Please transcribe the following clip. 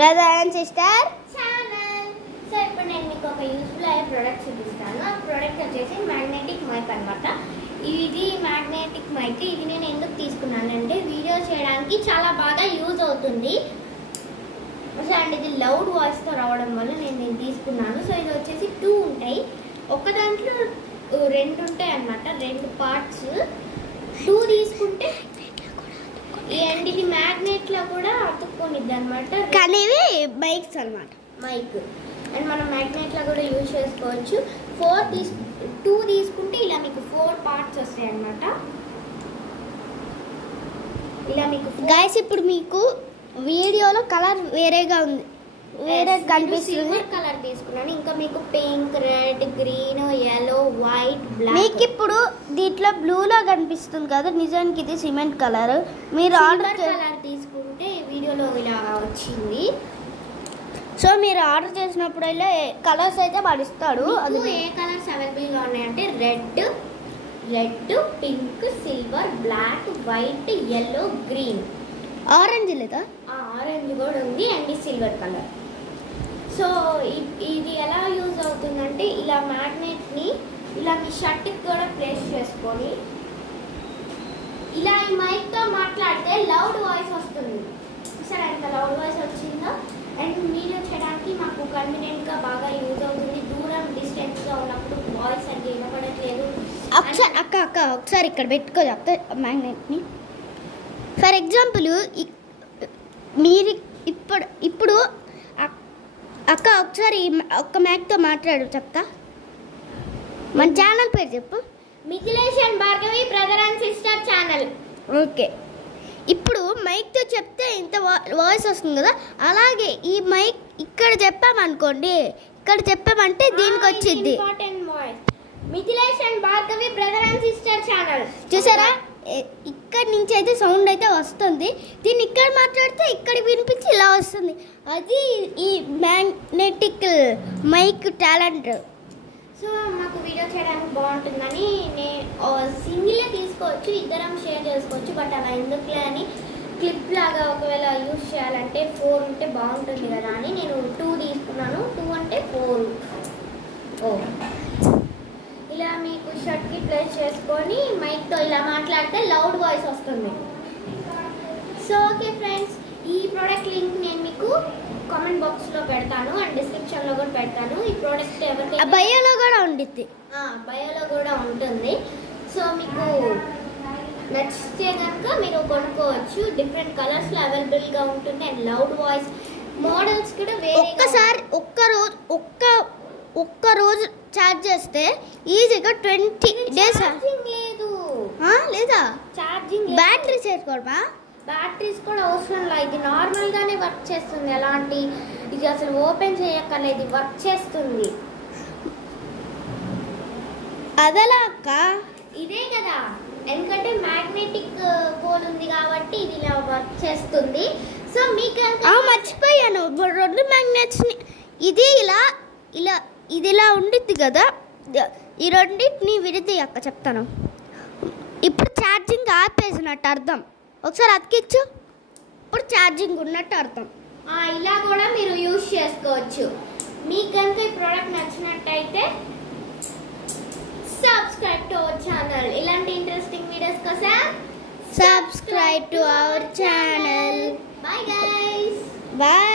Brother and sister channel. So ఇప్పుడు నేను మీకు ఒక యూస్ఫుల్ అయ్యే ప్రోడక్ట్ చూపిస్తాను. ఆ ప్రోడక్ట్ వచ్చేసి మ్యాగ్నెటిక్ మైక్ అనమాట. ఇది మ్యాగ్నెటిక్ మైక్. ఇది నేను ఎందుకు తీసుకున్నానంటే వీడియో చేయడానికి చాలా బాగా యూజ్ అవుతుంది. సో అండ్ ఇది లౌడ్ వాయిస్తో రావడం వల్ల నేను దీన్ని తీసుకున్నాను. సో ఇది వచ్చేసి 2 ఉంటాయి. ఒక దాంట్లో 2 ఉంటాయి అన్నమాట, 2 పార్ట్స్. 2 తీసుకుంటే అండ్ ఇది మ్యాగ్నెట్లో కూడా అతుక్కొనిద్ది అనమాట. కానీ ఇవి మైక్స్ అనమాట. మైక్ అండ్ మనం మ్యాగ్నెట్లో కూడా యూజ్ చేసుకోవచ్చు. 2 తీసుకుంటే ఇలా మీకు 4 పార్ట్స్ వస్తాయి అన్నమాట. ఇలా మీకు గైస్ ఇప్పుడు మీకు వీడియోలో కలర్ వేరేగా ఉంది, వేరే కనిపిస్తుంది. కలర్ తీసుకున్నాను. ఇంకా మీకు pink, red, green, yellow, white, black. మీకు ఇప్పుడు దీంట్లో బ్లూలో కనిపిస్తుంది కదా, నిజానికి ఇది సిమెంట్ కలర్. మీరు ఆర్డర్ కలర్ తీసుకుంటే వీడియోలో ఇలా వచ్చింది. సో మీరు ఆర్డర్ చేసినప్పుడల్లా కలర్స్ అయితే పడిస్తాడు. అది ఏ కలర్స్ అవైలబుల్గా ఉన్నాయంటే red, pink, silver, black, white, yellow, green. Orange లేదా? ఆరెంజ్ కూడా ఉంది అండ్ సిల్వర్ కలర్. సో ఇది ఎలా యూజ్ అవుతుందంటే ఇలా మ్యాగ్నెట్ని ఇలా మీ షర్ట్కి కూడా ప్లేస్ చేసుకొని ఇలా ఈ మైక్తో మాట్లాడితే లౌడ్ వాయిస్ వస్తుంది. సరే అంత లౌడ్ వాయిస్ వచ్చిందో అండ్ వీడియో చేయడానికి మాకు కన్వీనియంట్గా బాగా యూజ్ అవుతుంది. దూరం డిస్టెన్స్గా ఉన్నప్పుడు వాయిస్ అంటే వినపడట్లేదు. అక్క ఒకసారి ఇక్కడ పెట్టుకో చెప్తా మ్యాగ్నెట్ని. ఫర్ ఎగ్జాంపుల్ మీరు ఇప్పుడు అక్క ఒకసారి ఒక్క మ్యాగ్తో మాట్లాడు చెప్తా. మన ఛానల్ పేరు చెప్పు. Mithilesh and Bhargavi brother and sister channel. Okay. ఇప్పుడు మైక్తో చెప్తే ఇంత వాయిస్ వస్తుంది కదా, అలాగే ఈ మైక్ ఇక్కడ చెప్పామనుకోండి, ఇక్కడ చెప్పామంటే దీనికి వచ్చింది. Mithilesh and Bhargavi brother and sister channel చూసారా? ఇక్కడ నుంచి అయితే సౌండ్ అయితే వస్తుంది. దీన్ని ఇక్కడ మాట్లాడితే ఇక్కడ వినిపించి ఇలా వస్తుంది. అది ఈ మ్యాగ్నెటిక్ మైక్ టాలెంట్. సో మాకు వీడియో చేయడానికి బాగుంటుందని నేను సింగిల్ తీసుకోవచ్చు, ఇద్దరం షేర్ చేసుకోవచ్చు. బట్ అలా ఎందుకులే అని క్లిప్ లాగా ఒకవేళ యూజ్ చేయాలంటే 4 ఉంటే బాగుంటుంది కదా అని నేను 2 తీసుకున్నాను. 2 అంటే 4. ఇలా మీకు షర్ట్కి ప్లేస్ చేసుకొని మైక్తో ఇలా మాట్లాడితే లౌడ్ వాయిస్ వస్తుంది. సో ఓకే ఫ్రెండ్స్, ఈ ప్రోడక్ట్ లింక్ నేను మీకు కామెంట్ బాక్స్లో పెడతాను అండ్ డిస్క్రిప్షన్లో కూడా పెడతాను. ఈ ప్రోడక్ట్ ఎవరికి బయోలో కూడా ఉండిద్ది, బయోలో కూడా ఉంటుంది. సో మీకు నచ్చితే కనుక మీరు కొనుక్కోవచ్చు. డిఫరెంట్ కలర్స్లో అవైలబుల్గా ఉంటుంది అండ్ లౌడ్ వాయిస్ మోడల్స్ కూడా వేరే. ఒక్కసారి ఒక్క రోజు ఛార్జ్ చేస్తే ఈజీగా 20 డేస్. లేదు లేదా ఛార్జింగ్, బ్యాటరీ చేసుకోవడమా? బ్యాటరీస్ కూడా అవసరం లేదు. ఇది నార్మల్గానే వర్క్ చేస్తుంది. ఎలాంటి ఇది అసలు ఓపెన్ చేయక్కర్లేదు, వర్క్ చేస్తుంది. అదలా అక్క, ఇదే కదా, ఎందుకంటే మ్యాగ్నెటిక్ పోల్ ఉంది కాబట్టి ఇది ఇలా వర్క్ చేస్తుంది. సో మీకు మర్చిపోయాను, 2 మ్యాగ్నెట్స్ని ఇది ఇలా ఉండిద్ది కదా, ఈ రెండింటిని విడిది అక్క చెప్తాను. ఇప్పుడు ఛార్జింగ్ ఆపేసినట్టు అర్థం. ఒకసారి అతికిచ్చు, ఇప్పుడు ఛార్జింగ్ ఉన్నట్టు అర్థం. ఇలా కూడా మీరు యూజ్ చేసుకోవచ్చు. మీకు కనుక ఈ ప్రోడక్ట్ నచ్చినట్టయితే సబ్స్క్రైబ్ టు అవర్ ఛానల్. ఇలాంటి ఇంట్రెస్టింగ్ వీడియోస్ కోసం subscribe to our channel. Bye guys. Bye.